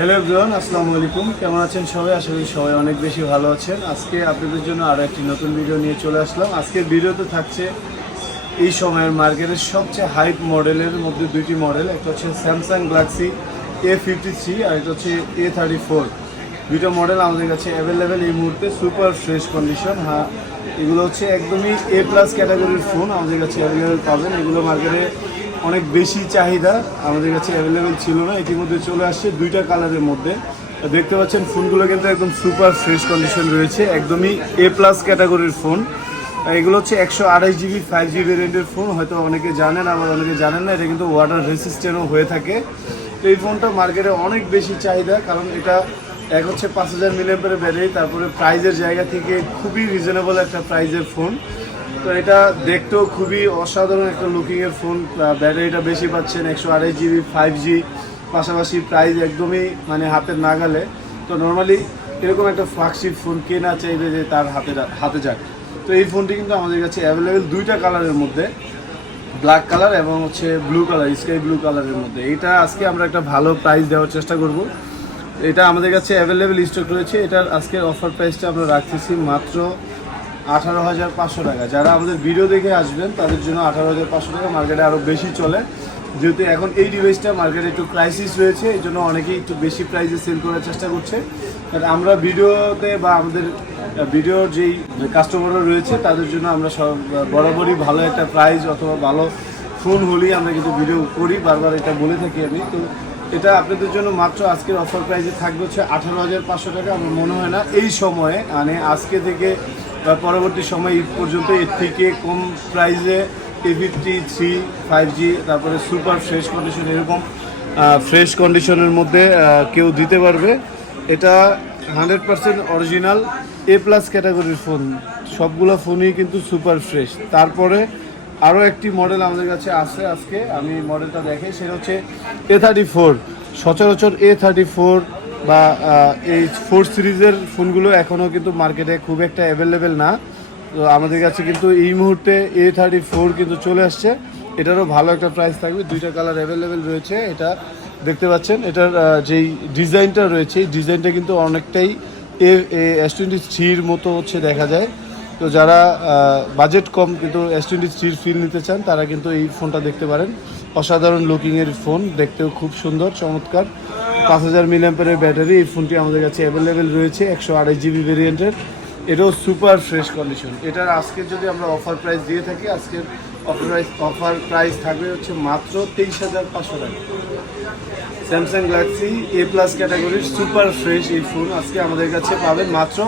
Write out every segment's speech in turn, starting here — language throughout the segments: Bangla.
হ্যালো এভরিওয়ান আসসালামু আলাইকুম। কেমন আছেন সবাই? আশা করি সবাই অনেক বেশি ভালো আছেন। আজকে আপনাদের জন্য আরও একটি নতুন ভিডিও নিয়ে চলে আসলাম। আজকের ভিডিওতে থাকছে এই সময়ের মার্কেটের সবচেয়ে হাইপ মডেলের মধ্যে দুইটি মডেল একটা হচ্ছে Samsung Galaxy A fifty three আর একটা হচ্ছে এ থার্টি ফোর দুটো মডেল আমাদের কাছে অ্যাভেলেবেল এই মুহূর্তে সুপার ফ্রেশ কন্ডিশন হ্যাঁ এগুলো হচ্ছে একদমই এ প্লাস ক্যাটাগরির ফোন আমাদের কাছে অ্যাভেলেবেল পাবেন। এগুলো মার্কেটে অনেক বেশি চাহিদা আমাদের কাছে অ্যাভেলেবেল ছিল না। ইতিমধ্যে চলে আসছে দুইটা কালারের মধ্যে। দেখতে পাচ্ছেন ফোনগুলো কিন্তু একদম সুপার ফ্রেশ কন্ডিশন রয়েছে। একদমই এ প্লাস ক্যাটাগরির ফোন এগুলো হচ্ছে একশো আড়াইশ জিবি ফাইভ জি ভেরিয়েন্টের ফোন হয়তো অনেকে জানেন, আবার অনেকে জানেন না, এটা কিন্তু ওয়াটার রেসিস্টেন্টও হয়ে থাকে। তো এই ফোনটা মার্কেটে অনেক বেশি চাহিদা, কারণ এটা এক হচ্ছে পাঁচ হাজার মিলিয়ন ব্যাটারি তারপরে প্রাইজের জায়গা থেকে খুবই রিজনেবল একটা প্রাইজের ফোন তো এটা দেখতেও খুবই অসাধারণ একটা লুকিংয়ের ফোন ব্যাটারিটা বেশি পাচ্ছেন একশো আড়াই জিবি ফাইভ জি পাশাপাশি প্রাইস একদমই মানে হাতের নাগালে। তো নর্মালি এরকম একটা ফ্ল্যাগশিপ ফোন কে না চাইবে যে তার হাতে হাতে যাক। তো এই ফোনটি কিন্তু আমাদের কাছে অ্যাভেলেবেল দুইটা কালারের মধ্যে ব্ল্যাক কালার এবং হচ্ছে ব্লু কালার স্কাই ব্লু কালারের মধ্যে। এটা আজকে আমরা একটা ভালো প্রাইস দেওয়ার চেষ্টা করব। এটা আমাদের কাছে অ্যাভেলেবেল স্টক রয়েছে। এটার আজকের অফার প্রাইসটা আমরা রাখতেছি মাত্র আঠারো হাজার পাঁচশো টাকা। যারা আমাদের ভিডিও দেখে আসবেন, তাদের জন্য আঠারো হাজার পাঁচশো টাকা মার্কেটে আরও বেশি চলে। যেহেতু এখন এই ডিভাইসটা মার্কেটে একটু ক্রাইসিস রয়েছে, এই জন্য অনেকেই একটু বেশি প্রাইসে সেল করার চেষ্টা করছে। আর আমরা ভিডিওতে বা আমাদের ভিডিওর যেই কাস্টমাররা রয়েছে, তাদের জন্য আমরা সব বরাবরই ভালো একটা প্রাইস অথবা ভালো ফোন হলেই আমরা কিন্তু ভিডিও করি। বারবার এটা বলে থাকি আমি। তো এটা আপনাদের জন্য মাত্র আজকের অফার প্রাইসে থাকবে হচ্ছে আঠারো হাজার পাঁচশো টাকা। আমার মনে হয় না এই সময়ে মানে আজকে থেকে পরবর্তী সময় ঈদ পর্যন্ত এর থেকে কম প্রাইসে A fifty three five G তারপরে সুপার ফ্রেশ কন্ডিশন এরকম ফ্রেশ কন্ডিশনের মধ্যে কেউ দিতে পারবে। এটা hundred percent original A plus ক্যাটাগরির ফোন সবগুলো ফোনই কিন্তু সুপার ফ্রেশ তারপরে আরও একটি মডেল আমাদের কাছে আছে আজকে, আমি মডেলটা দেখে সেটা হচ্ছে এ থার্টি ফোর সচরাচর এ থার্টি ফোর বা এই ফোর সিরিজের ফোনগুলো এখনও কিন্তু মার্কেটে খুব একটা অ্যাভেলেবেল না। তো আমাদের কাছে কিন্তু এই মুহূর্তে এ থার্টি ফোর কিন্তু চলে আসছে। এটারও ভালো একটা প্রাইস থাকবে। দুইটা কালার অ্যাভেলেবেল রয়েছে। এটা দেখতে পাচ্ছেন, এটার যেই ডিজাইনটা রয়েছে, এই ডিজাইনটা কিন্তু অনেকটাই এ এস টোয়েন্টি থ্রির মতো হচ্ছে দেখা যায়। তো যারা বাজেট কম কিন্তু এস টোয়েন্টি থ্রির ফিল নিতে চান, তারা কিন্তু এই ফোনটা দেখতে পারেন। অসাধারণ লুকিংয়ের ফোন দেখতেও খুব সুন্দর, চমৎকার। পাঁচ হাজার মিলিয়াম্পারের ব্যাটারি এই ফোনটি আমাদের কাছে অ্যাভেলেবেল রয়েছে, একশো আড়াই জিবি ভেরিয়েন্টের এটাও সুপার ফ্রেশ কন্ডিশন এটার আজকের যদি আমরা অফার প্রাইস দিয়ে থাকি, আজকের অফার প্রাইস অফার প্রাইস থাকবে হচ্ছে মাত্র তেইশ হাজার পাঁচশো টাকা। স্যামসাং গ্যালাক্সি এ প্লাস ক্যাটাগরির সুপার ফ্রেশ এই ফোন আজকে আমাদের কাছে পাবেন মাত্র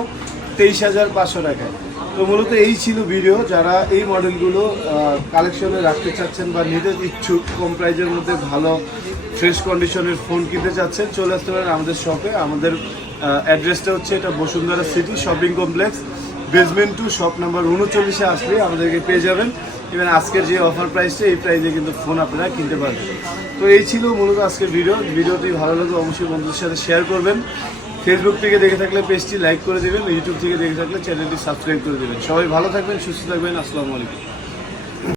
তেইশ হাজার পাঁচশো টাকায় তো মূলত এই ছিল ভিডিও যারা এই মডেলগুলো কালেকশনে রাখতে চাচ্ছেন বা নিতে ইচ্ছুক, কম প্রাইজের মধ্যে ভালো ফ্রেশ কন্ডিশনের ফোন কিনতে চাচ্ছেন চলে আসতে পারেন আমাদের শপে আমাদের অ্যাড্রেসটা হচ্ছে এটা Bashundhara city shopping complex basement two shop number উনচল্লিশে আসলে আমাদেরকে পেয়ে যাবেন। ইভেন আজকের যে অফার প্রাইসটা এই প্রাইসে কিন্তু ফোন আপনারা কিনতে পারবেন। তো এই ছিল মূলত আজকের ভিডিও ভিডিওটি ভালো লাগলে অবশ্যই বন্ধুদের সাথে শেয়ার করবেন। ফেসবুক থেকে দেখে থাকলে পেজটি লাইক করে দেবেন। ইউটিউব থেকে দেখে থাকলে চ্যানেলটি সাবস্ক্রাইব করে দেবেন। সবাই ভালো থাকবেন, সুস্থ থাকবেন। আসসালামু আলাইকুম।